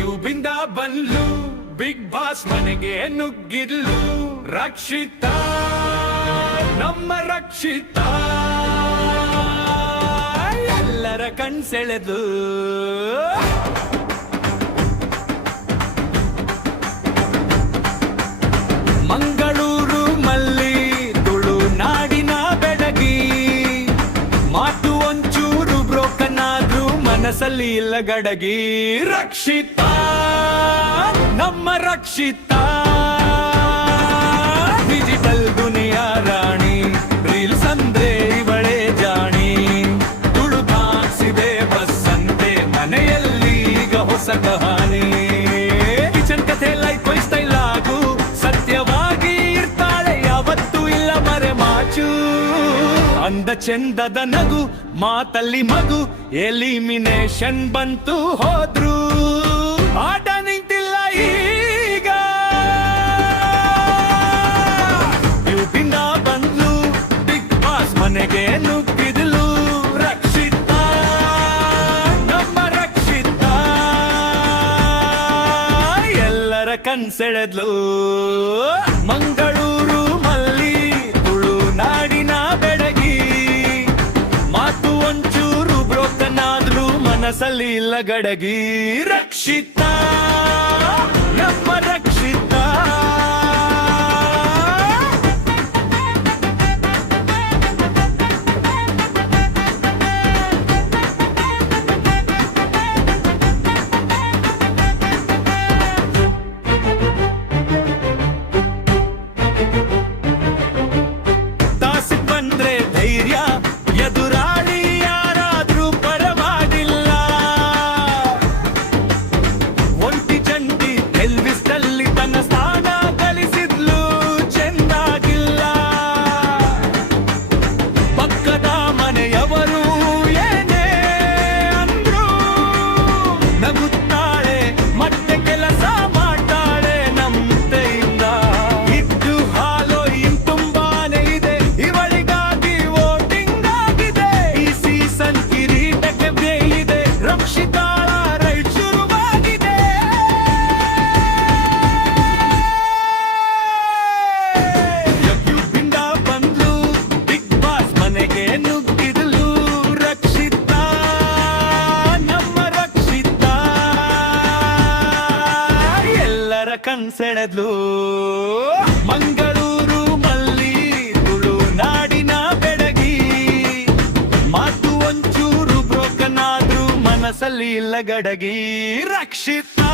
ಕ್ಯೂಬಿಂದ ಬಂದ್ಲು big boss ಮನೆಗೆ ನುಗ್ಗಿದ್ಲು ರಕ್ಷಿತಾ, ನಮ್ಮ ರಕ್ಷಿತಾ ಎಲ್ಲರ ಕಣ್ಸೆಳೆದು. ಮಂಗಳೂರು ಮಲ್ಲಿ ತುಳುನಾಡಿನ ಬೆಡಗಿ, ಮಾತು ಒಂಚೂರು ಬ್ರೋಕನ್ ಆದ್ರೂ ಮನಸ್ಸಲ್ಲಿ ಇಲ್ಲ ಗಡಗಿ. ರಕ್ಷಿತಾ, ನಮ್ಮ ರಕ್ಷಿತಾ ಡಿಜಿಟಲ್ ದುನಿಯಾ ರಾಣಿ, ರೀಲ್ಸ್ ಅಂದ್ರೆ ಇವಳೆ ಜಾಣಿ. ತುಳು ಕಾಣಿಸಿದೆ ಬಸ್ಸಂತೆ ಮನೆಯಲ್ಲಿ ಈಗ ಹೊಸ ಕಹಾನಿ. ಕಿಚನ್ ಕಥೆ ಲೈಫ್ ಸ್ಟೈಲ್ ಆಗು, ಸತ್ಯವಾಗಿ ಇರ್ತಾಳೆ ಯಾವತ್ತೂ ಇಲ್ಲ ಮರೆಮಾಚು. ಅಂದ ಚೆಂದದ ನಗು, ಮಾತಲ್ಲಿ ಮಗು, ಎಲಿಮಿನೇಷನ್ ಬಂತು ಹೋದ್ರು, ಆಟ ನಿಂತಿಲ್ಲ ಈಗ. ಯೂಪಿಂದ ಬಂದ್ಲು ಬಿಗ್ ಬಾಸ್ ಮನೆಗೆ ನುಗ್ಗಿದ್ಲು ರಕ್ಷಿತಾ, ನಮ್ಮ ರಕ್ಷಿತಾ ಎಲ್ಲರ ಕಣ್ಸೆಳೆದ್ಲು. ಮಂಗಳೂರು ಮಲ್ಲಿ ತುಳುನಾಡಿನ ಬೆಡಗಿ, ಮಾತು ಒಂಚೂರು ಬ್ರೋಕನ್ ಆದ್ರೂ ಮನಸ್ಸಲ್ಲಿ ಇಲ್ಲ ಗಡಗಿ. ರಕ್ಷಿತಾ, ನಮ್ಮ ರಕ್ಷಿತಾ ತಾಸಿ ಬಂದ್ರೆ ಧೈರ್ಯ, ಎದುರಾಳಿ ಯಾರಾದ್ರೂ ಪರವಾಗಿಲ್ಲ. ಒಂಟಿ ಚಂಡಿ ಎಲ್ವಿಸ್ನಲ್ಲಿ ತನ್ನ ಸ್ಥಾನ ಗಳಿಸಿದ್ಲು ಚೆಂದಾಗಿಲ್ಲ. ಪಕ್ಕದ ಮನೆಯವರು ಏನೇ ಅಂದ್ರು ನಗುತ್ತಾಳೆ, ಮತ್ತೆ ಕೆಲಸ ಮಾಡ್ತಾಳೆ ನಮ್ತೆಯಿಂದ. ಇದ್ದು ಹಾಲು ಇನ್ ತುಂಬಾನೇ ಇದೆ, ಇವಳಿಗಾಗಿ ವೋಟಿಂಗ್ ಆಗಿದೆ. ಈ ಸೀಸನ್ ಕಿರೀಟಕ್ಕೆ ಬೇಯಿದೆ, ರಕ್ಷಿತಾಳ ರೈಟ್ ಶುರುವಾಗಿದೆ. ಯೂಪಿಂದ ಬಂದ್ಲು ಬಿಗ್ ಬಾಸ್ ಮನೆಗೆ ನುಗ್ಗಿದ್ಲು ರಕ್ಷಿತಾ, ನಮ್ಮ ರಕ್ಷಿತಾ ಎಲ್ಲರ ಕಣ್ಸೆಳೆದ್ಲು. ಮಂಗಳೂರು ಮಲ್ಲಿ ತುಳುನಾಡಿನ ಬೆಡಗಿ, ಮಾತು ಒಂಚೂರು ಬ್ರೋಕನ್ ಆದ್ರೂ ಮನಸ್ಸಲ್ಲಿ ಇಲ್ಲ ಗಡಗಿ. ರಕ್ಷಿತಾ,